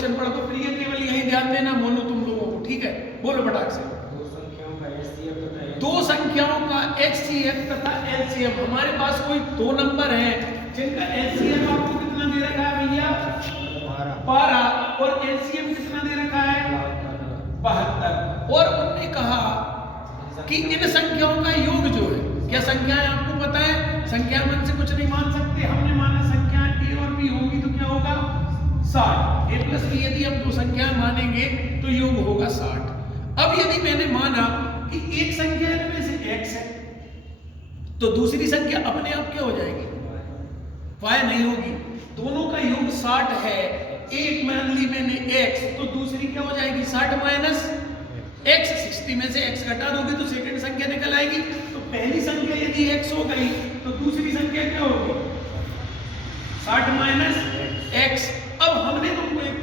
Question पढ़ दो, फिर ये केवल यही ध्यान देना मोनू तुम लोगों को, ठीक है? बोलो फटाक से। दो संख्याओं का HCF तथा LCM। हमारे पास कोई दो नंबर है जिनका LCM आपको कितना दे रखा है भैया? 12 और LCM कितना दे रखा है? 72। और उन्होंने कहा कि इन संख्याओं का योग जो है, क्या संख्याएं आपको पता है संख्या मन से कुछ नहीं मान सकते, हमने माना संख्या A और B होगी तो क्या होगा? 60। A प्लस B यदि हम दो संख्याएं मानेंगे तो योग होगा 60। अब यदि मैंने माना कि एक संख्या इनमें से x है तो दूसरी संख्या अपने आप क्या हो जाएगी? y नहीं होगी। दोनों का योग 60 है, एक मान ली मैंने x तो दूसरी क्या हो जाएगी? 60 माइनस x। 60 में से x घटा दोगे तो सेकंड संख्या निकल आएगी। तो पहली संख्या यदि x हो गई तो दूसरी संख्या क्या होगी? 60 माइनस x। अब हमने तुमको एक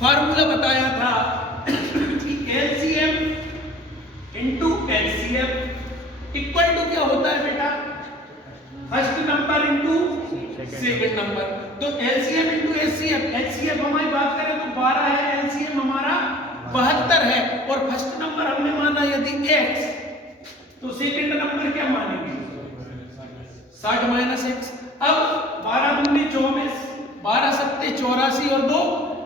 फार्मूला बताया था कि LCM into HCF equal to क्या होता है बेटा? First number into second number. तो LCM इंटू HCF हमारी बात करें तो 12 है, LCM हमारा 72 है, और फर्स्ट नंबर हमने माना यदि x तो सेकंड नंबर क्या मानेंगे? 60 माइनस x। अब 12 दूनी 24, 12 सत्ते 84 और 2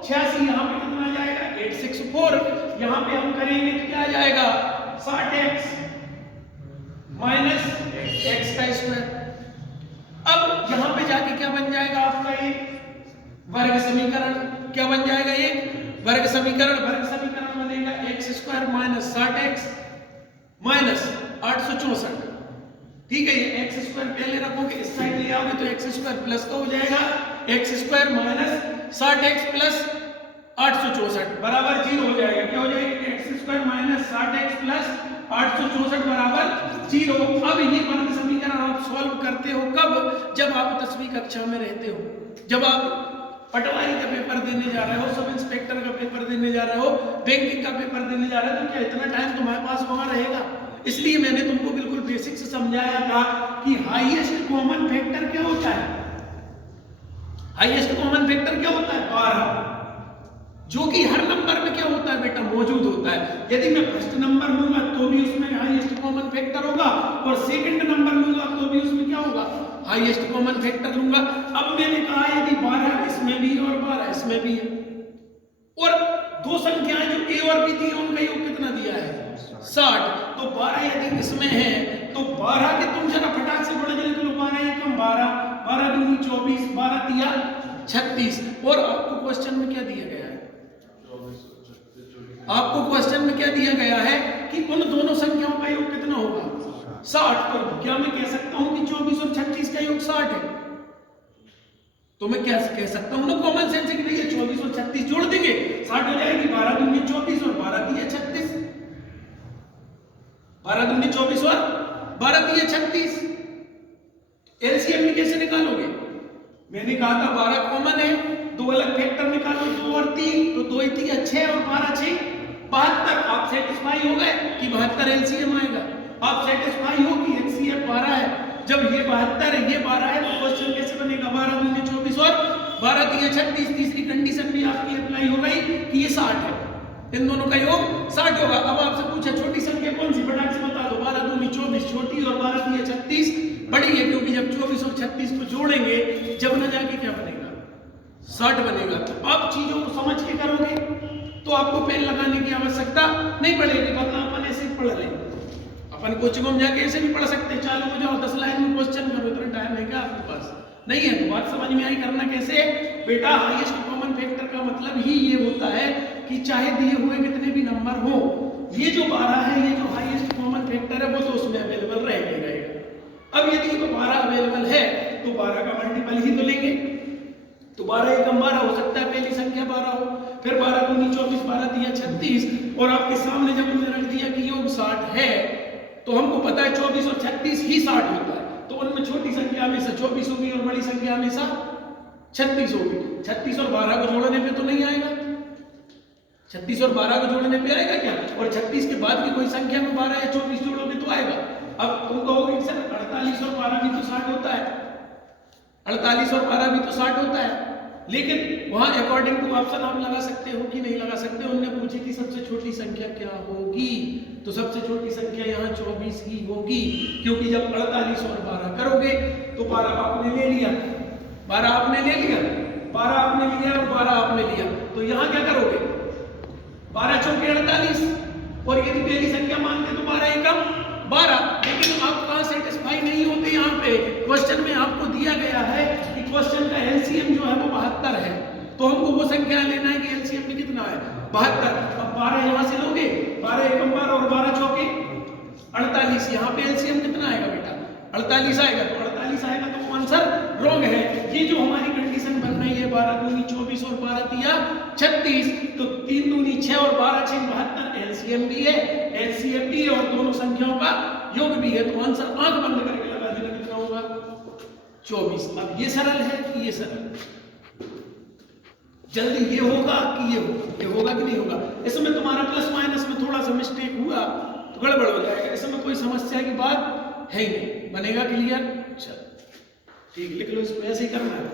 86। यहाँ पे कितना आ जाएगा? 864। यहाँ पे हम करेंगे तो क्या आ जाएगा? 60x माइनस x का स्क्वायर। अब यहाँ पे जाके क्या बन जाएगा आपका? एक वर्ग समीकरण। क्या बन जाएगा? एक वर्ग समीकरण। वर्ग समीकरण बनेगा x square minus 60x minus 864। ठीक है, ये x स्क्वायर पहले रखोगे, इस साइड ले आओगे तो x स्क्वायर प्लस का हो जाएगा x square minus 60x plus 864 बराबर 0 हो जाएगा। क्या हो जाएगा? x square minus 60x plus 864 बराबर 0। अब ये वर्ग समीकरण आप सॉल्व करते हो कब? जब आप 10वीं कक्षा में रहते हो, जब आप पटवारी का पेपर देने जा रहे हो, सब इंस्पेक्टर का पेपर देने जा रहे हो, बैंकिंग का पेपर देने जा रहे हो, तो क्या इतना टाइम तुम्हारे पास वहां रहेगा? इसलिए मैंने तुमको बिल्कुल बेसिक से समझाया था कि हाईएस्ट कॉमन फैक्टर क्या होता है? हाईएस्ट कॉमन फैक्टर क्या होता है? 12, जो कि हर नंबर में क्या होता है बेटा? मौजूद होता है। यदि मैं फर्स्ट नंबर लूंगा तो भी उसमें हाईएस्ट कॉमन फैक्टर होगा, और सेकंड नंबर लूंगा तो भी उसमें क्या होगा? हाईएस्ट कॉमन फैक्टर लूंगा। अब मैंने कहा यदि 12 इसमें भी और 12 इसमें भी है, और दो संख्याएं जो a और b थी उनका योग कितना दिया है? 60। तो 12 यदि इसमें है तो 12 के तुम जरा फटाक से बड़ा जल्दी लो। 12 या कम 12, 12 दूनी 24, 12 तिया 36। और आपको क्वेश्चन में क्या दिया गया है? आपको क्वेश्चन में क्या दिया गया है कि उन दोनों संख्याओं का योग कितना होगा? 60। तो क्या मैं कह सकता हूं कि 24 और 36 का योग 60 है? तो मैं क्या कह सकता हूं ना कॉमन सेंस कि भैया 24 और 36 जोड़ देंगे 60 हो जाएगी। 12 दूनी 24 और 12 तिया 36। 12 दूनी 24 और 12 तिया 36। एलसीएम में कैसे निकालोगे? मैंने कहा था 12 कॉमन है, दो अलग फैक्टर निकालो, 2 और 3, तो 2 तिया 6 और 12 6 72। आप सेटिस्फाई हो गए कि 72 एलसीएम आएगा? आप सेटिस्फाई हो कि एचसीएफ 12 है? जब ये 72 है, ये 12 है, तो क्वेश्चन कैसे बनेगा? 12 दूनी 24 और 12 तिया 36। तीसरी कंडीशन भी आपकी अप्लाई हो गई कि ये 60 है, इन दोनों का योग 60 होगा। अब आपसे पूछा छोटी संख्या कौन सी? फटाक से बता दो। 12 दूनी 24 छोटी और 12 तिया 36 बड़ी है, क्योंकि जब 24 और 36 को जोड़ेंगे जब न जाके क्या बनेगा? 60 बनेगा। तो आप चीजों को समझ के करोगे तो आपको पेन लगाने की आवश्यकता नहीं पड़ेगी, वरना अपन ऐसे ही पढ़ लेंगे। अपन कोचिंग में जाके ऐसे भी पढ़ सकते हैं, चालू हो जाओ 10 लाइन में क्वेश्चन करो, इतना टाइम है क्या आपके पास? नहीं है। तो बात समझ में आई? करना कैसे बेटा? हाईएस्ट कॉमन फैक्टर का मतलब ही ये होता है कि चाहे दिए हुए कितने भी नंबर हो, ये जो 12 है, ये जो हाईएस्ट कॉमन फैक्टर है, वो तो उसमें अवेलेबल रहेगा। अब यदि 12 अवेलेबल है तो 12 का मल्टीपल ही तो लेंगे। तो 12 एकम 12 हो सकता है, पहली संख्या 12 हो, फिर 12 दूनी 24, 12 तिया 36, और आपके सामने जब हमने रख दिया कि योग 60 है, तो हमको पता है 24 और 36 ही 60 होता है। तो उनमें छोटी संख्या हमेशा 24 होगी और बड़ी संख्या हमेशा 36 होगी। 36 और 12 को जोड़ने पे तो नहीं आएगा। 36 और 12 को जोड़ने पे आएगा क्या? और 36 के बाद की कोई संख्या में 12 या 24 जोड़ोगे तो आएगा। अब तुम कहोगे सर 48 और 12 भी तो 60 होता है, 48 और 12 भी तो 60 होता है, लेकिन वहां अकॉर्डिंग टू ऑप्शन आप लगा सकते हो कि नहीं लगा सकते। उनने पूछी थी सबसे छोटी संख्या क्या होगी, तो सबसे छोटी संख्या यहाँ 24 ही होगी, क्योंकि जब 48 और 12 करोगे तो 12 आपने ले लिया, 12 आपने ले लिया, 12 आपने लिया और 12 आपने लिया, तो यहाँ क्या करोगे 12 चौके 48, और यदि पहली संख्या मानते तो 12 एकम 12। लेकिन आप कहाँ सेटिस्फाई नहीं होते, यहाँ पे क्वेश्चन में आपको दिया गया है कि क्वेश्चन का एलसीएम जो है वो 72 है, तो हमको वो संख्या लेना है कि एलसीएम में कितना है 72। अब 12 यहाँ से लोगे, 12 एकम 12 और 12 चौके 48, यहाँ पे एलसीएम कितना आएगा बेटा 48 आएगा, तो 48 आएगा तो आंसर रॉन्ग है। ये जो हमारी कंडीशन बन रही है 12 दूनी 24 और 12 तिया 36, तो 3 दूनी 6 और 12 6 72, एलसीएम भी है, एलसीएम भी है और दोनों संख्याओं का योग भी है, तो आंसर आंख बंद करके लगा देना कितना होगा 24। अब ये सरल है कि ये सरल, जल्दी ये होगा कि ये होगा कि नहीं होगा। इसमें तुम्हारा प्लस माइनस में थोड़ा सा मिस्टेक हुआ तो गड़बड़ हो जाएगा, इसमें कोई समस्या की बात है ही नहीं, बनेगा क्लियर। चलो ठीक, लिख लो, इसको ऐसे ही करना है।